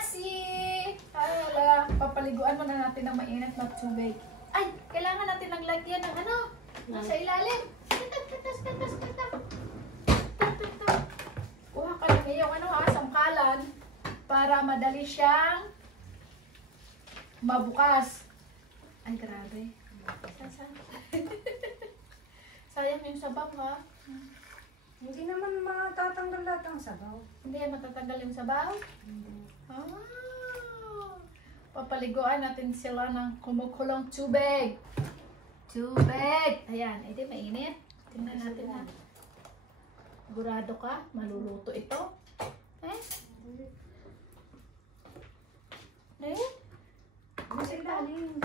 paparazzi! Ay, wala. Papaliguan muna natin ng mainit na tubig. Ay, kailangan natin ng lagyan ng ano? Nasa ilalim. Kuha ka lang yung ano ha, sangkalan para madali siyang mabukas. Ay, grabe. Sayang yung sabaw ha. Hindi naman matatanggal lahat ang sabaw. Hindi yan matatanggal yung sabaw? Papaliguan natin sila ng kumukulong tubig. Tubig! Ayan, edi mainit. Tingnan natin na. Sigurado ka? Maluluto ito? Eh? Nasa ilalim.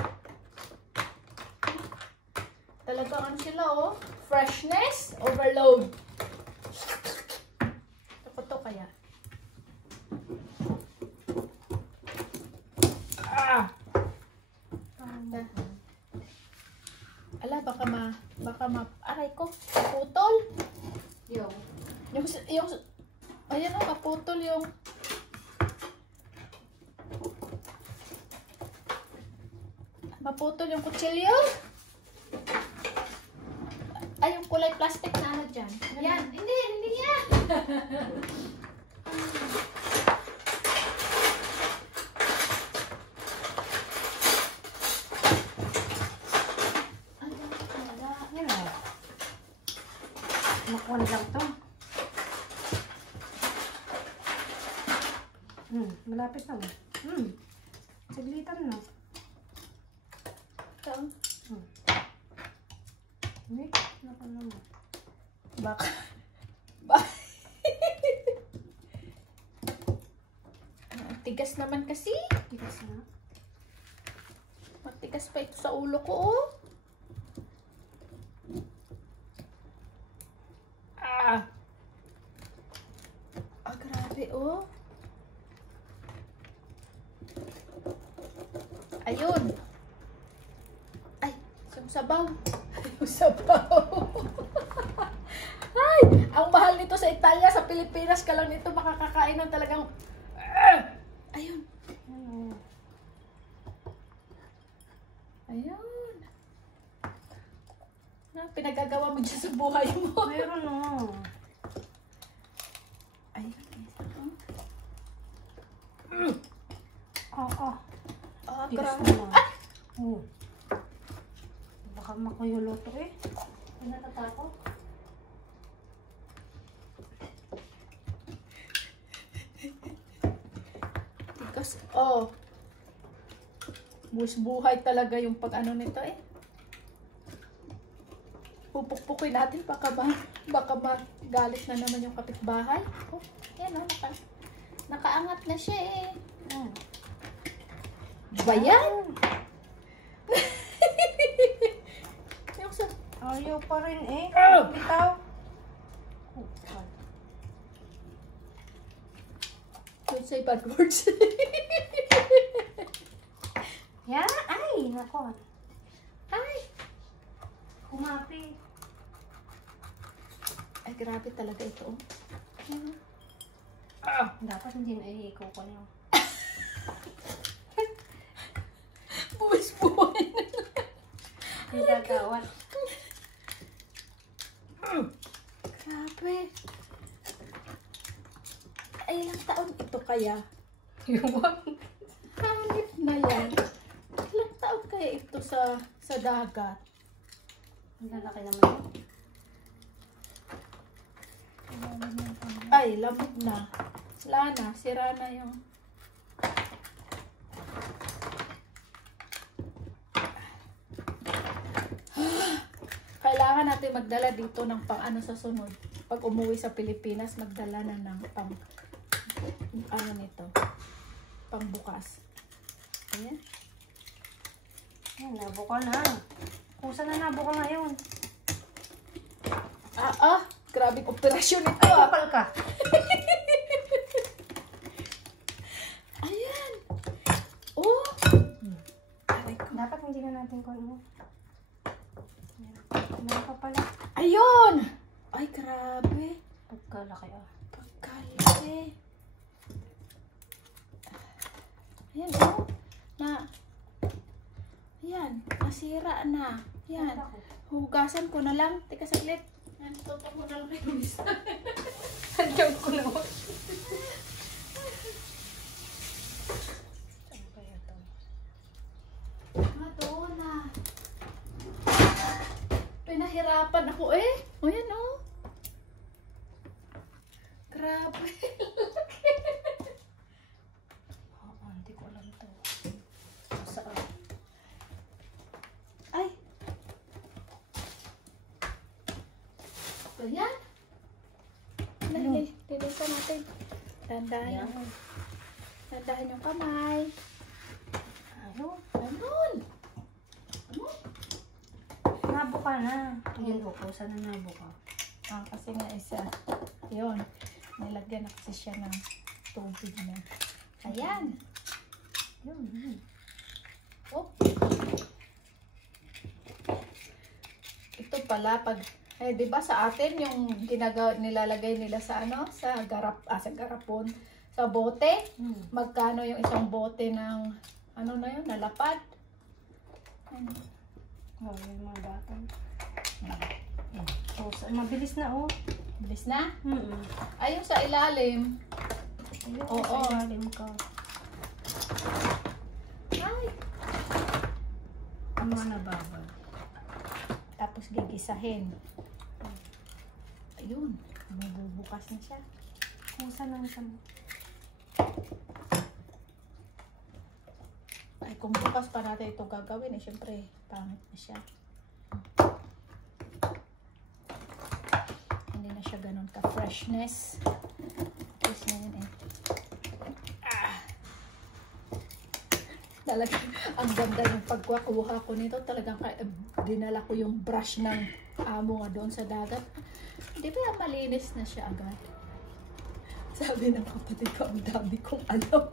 Talagang ano sila oh. Freshness, overload. Ako to kaya. Ala, baka aray ko, kaputol. Yung, ayan o, kaputol yung, maputol yung kutsilyo. Ay, yung kulay plastic na ano dyan. Yan, hindi yan. Makuha lang to. Malapit na. Saglitan na. Ito. Hindi, nakuha naman. Baka. Tigas naman kasi. Tigas na. Matigas pa ito sa ulo ko, oh. Grabe, oh. Ayun. Ay, yung sabaw. Yung sabaw. Ay, ang mahal nito sa Italia, sa Pilipinas ka lang nito makakakain ng talagang ayun. Ayun. Na, pinagagawa mo dyan sa buhay mo. Mayroon na. Ayun. Grabe. Baka makuyuloto eh. Ano natatakot? Tigas. Oh. Buhay talaga yung pag-ano nito eh. Pupukpukin natin baka magalit na naman yung kapitbahay. Oh, yan oh, nakaangat na siya eh. Ba yan? Ayaw pa rin eh. Bitaw. Don't say bad words. Yan? Ay, nako. Ay. Kumapi. Ay, grabe talaga ito. Dapat hindi na ikaw ko niyo. Buwis-buhay na. Hindi gagawat. Grabe. Ay, ilang taon ito kaya? Iwan. Hanip na yan. Ilang taon kaya ito sa dagat? Ang lalaki naman. Ay, lamog na. Wala na. Sira na yung... Kailangan natin magdala dito ng pang-ano sa sunod. Pag umuwi sa Pilipinas, magdala na ng ano nito. Pangbukas. Ayan. Ayan, nabuka na. Kusa na nabuka ngayon. Grabing operasyon ito ah. Kapal ka. Ayan. Oh. Dapat hindi na natin kung ano. Ano pa pala? Ayun. Ay, grabe. Pagkalaki ah. Pagkalaki. Ayan, oh. Ayan, nasira na. Ayan. Hugasan ko na lang. Teka saglit. Ayan, tutok mo na lang yung isa. Nandiyan ko na. Saan kaya ito? Doon na. Pinahirapan ako eh. O yan oh. Grabe. Hindi ko alam ito. Saan? Ay. Ayan. Lilisan natin. Dandahan. Dandahan yung kamay. Ano? Ganun. Ano? Nabuka na. Yun ko. Sana nabuka. Kasi nga isa. Yun. Nilagyan na kasi siya ng tubig na. Ayan. Yun. Oh. Ito pala pag di ba sa atin yung nilalagay nila sa sa garapon, sa bote, magkano yung isang bote ng na yun, nalapad. Yung mga bata. Mabilis na oh. Bilis na? Ay, yung sa ilalim. Oo. Sa ilalim ka. Ay. Ang mga nababad. Tapos gigisahin. Ayun. Mabubukas na siya. Kusa lang siya. Ay, kung bukas pa natin ito gagawin, syempre, pangit na siya. Hindi na siya ganun ka-freshness. Tapos na yun eh. Talagang, ang ganda ng pagkuha ko nito. Talagang dinala ko yung brush ng amo nga doon sa dagat. Di ba yung malinis na siya agad? Sabi ng kapatid ko, ang dami kong alam.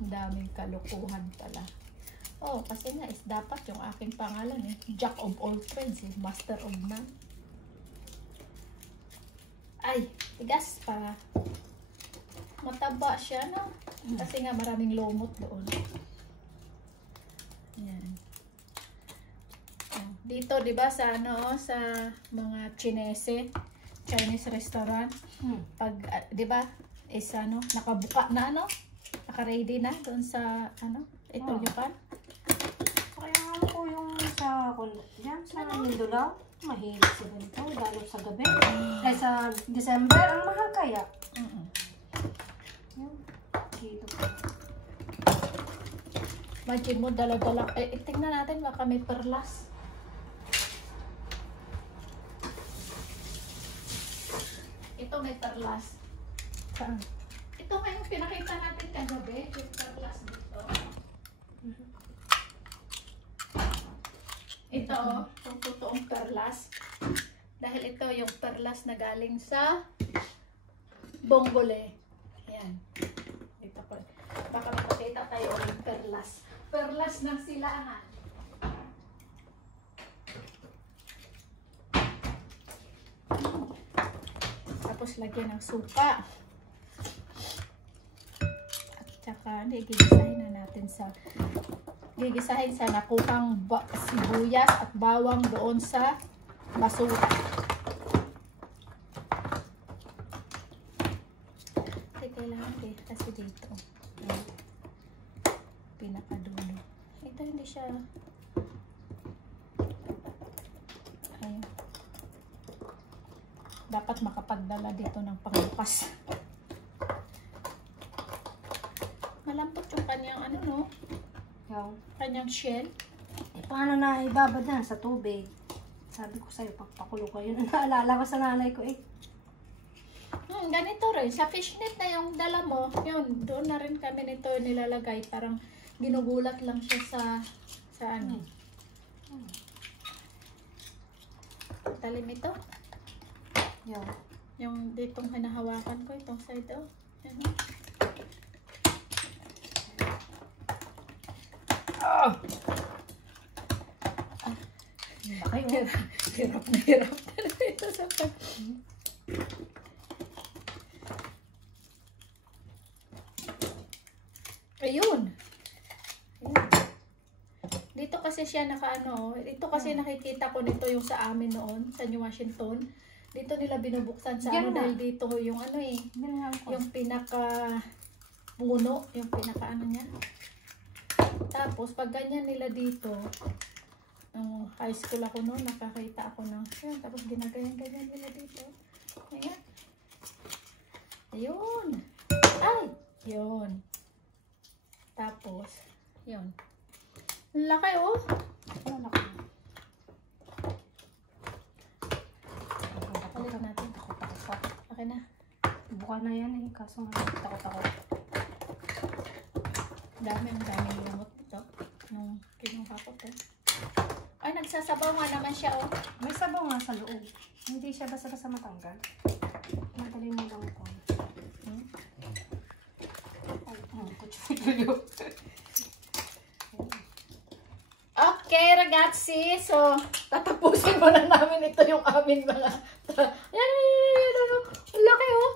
Ang daming kalukuhan pala. Oh, kasi nga is dapat yung aking pangalan eh. Jack of all trades eh. Master of none. Ay, tigas pa. Mataba siya, no? Kasi nga maraming lumot doon. Yan. Oh, dito, di ba, sa sa mga Chinese restaurant, pag, di ba, is nakabuka na, naka-ready na doon sa, ito nyo pa. Kaya nga po yung sa Mindulao, mahilig sila nito, lalo sa gabi. Ay sa December, ang mahal kaya. Kilo. Imagine mo, dala-dala. Tingnan natin, baka may perlas. Ito may perlas. Saan? Ito nga yung pinakita natin kagabi, yung perlas dito. Ito yung totoong perlas. Dahil ito yung perlas na galing sa Bongole. Ayan. Dito po. Baka makakita tayo ng perlas. Perlas ng silangan. Tapos lagyan ng suka. At saka gigisahin na natin gigisahin sa nakuhang sibuyas at bawang doon sa basura. Kailangan kasi dito pinakadulo. Ito hindi siya ayun. Dapat makapagdala dito ng pangbukas. Malambot yung kanyang kanyang shell. Paano na ibabad na sa tubig? Sabi ko sa'yo, pagpakulo ko yun. Naalala ko sa nanay ko eh. Ganito rin. Sa fishnet na yung dala mo, yun, doon na rin kami nito nilalagay. Parang ginugulat lang siya sa ano. Talim ito. Yan. Yung ditong hinahawakan ko, itong side oh. Yan. Hirap na ito sa pag. Ayun. Ayun. Dito kasi siya nakaano. Ito kasi nakikita ko nito yung sa amin noon, sa New Washington. Dito nila binubuksan sa ano dahil dito yung ano eh. Yung pinaka puno, yung pinaka ano niya. Tapos pag ganyan nila dito, high school ako noon, nakakita ako na. Yan, tapos ginagayan-ganyan nila dito. Ayan. Ayun. Ay! Yun. Tapos, yun. Laki oh. Laki. Palitan natin. Takot. Okay na. Buka na yan eh. Kaso nga takot-takot. Daming lumot dito. Nung kinuha ko to. Ay, nagsasabaw nga naman siya oh. May sabaw nga sa loob. Hindi siya basta-basta matanggal. Madali mo lang ko. Okay, ragazzi. So, tatapusin mo na namin ito yung aming mga... Yan. Ang laki, oh.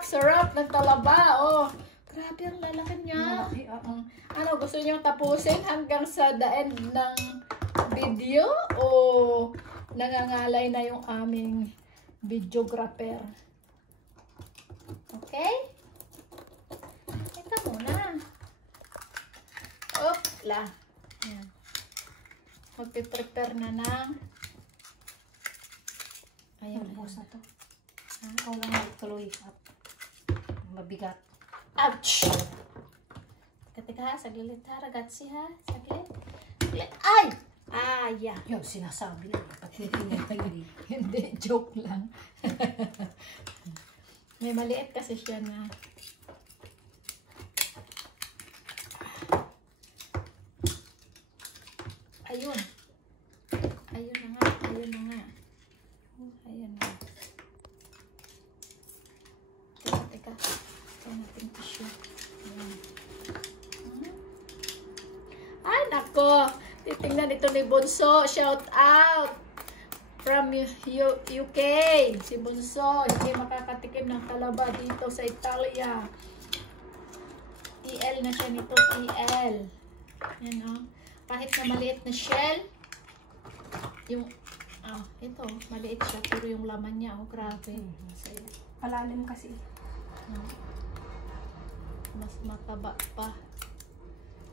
Sarap ng talaba, oh. Grabe, ang lalaki niya. Ano, gusto niyo tapusin hanggang sa the end ng video? O nangangalay na yung aming videographer? Okay? Ito muna. Opla. Ayan. Magpiprepare na ng... Ayan, bukos na to. Ikaw lang magtuloy at mabigat. Ouch! Teka ha, saglit ha, ragazzi ha. Saglit. Ay! Yeah. Yung sinasabi na. Pati hindi. Hindi, joke lang. May maliit kasi siya na... Ayun. Ayun na nga. Ayun na. Teka. Kaya natin tissue. Ayan. Ay, nako. Titingnan ito ni Bunso. Shout out. From UK. Si Bunso. Hindi makakatikim ng talaba dito sa Italia. EL na siya nito. EL. Yan o. Kahit na maliit na shell, yung, ito, maliit siya, pero yung laman niya, grabe. Palalim kasi. Mas mataba pa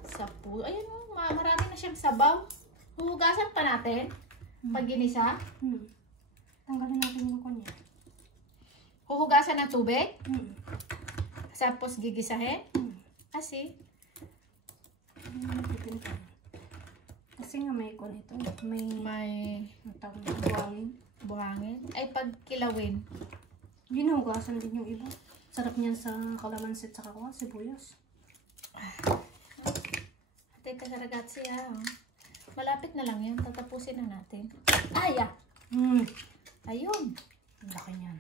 sa puso. Ayan o, marami na siyang sabaw. Huhugasan pa natin, pag ginisa. Tanggalin natin yung kunya. Huhugasan ng tubig. Tapos gigisahin. Kasi, kasi nga may kon ito. May buhangin. Ay, pag kilawin. Ginugasan din yung iba. Sarap niyan sa kalamansi at saka sibuyas. Teka sa ragazzi ha. Malapit na lang yan. Tatapusin na natin. Ayun. Ang laki niyan.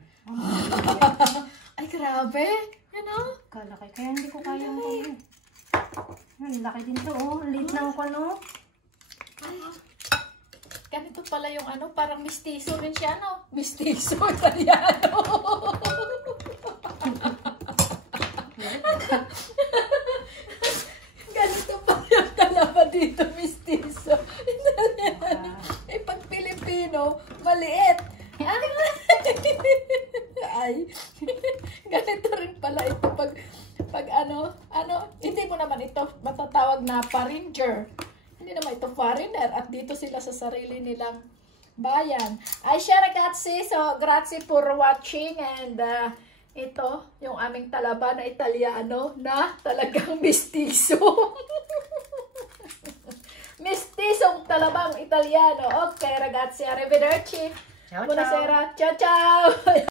Ay, grabe. Yan o. Kalaki. Kaya hindi ko kaya yung kunya. Ang laki din to oh. Liit ng kuno. Ganito pala yung ano, parang mistiso rin siya, no? Mistiso, Italiano. Ganito pala yung talaba dito, mistiso. Eh, pag Pilipino, maliit. Ay, ganito rin pala ito pag hindi mo naman ito matatawag na foreigner. Hindi naman ito foreigner at dito sila sa sarili nilang bayan. Ay siya ragazzi, so grazie for watching and ito yung aming talaba na Italiano na talagang mistiso. Mistisong talabang Italiano. Okay ragazzi, arrivederci. Ciao, ciao. Buonasera. Ciao ciao.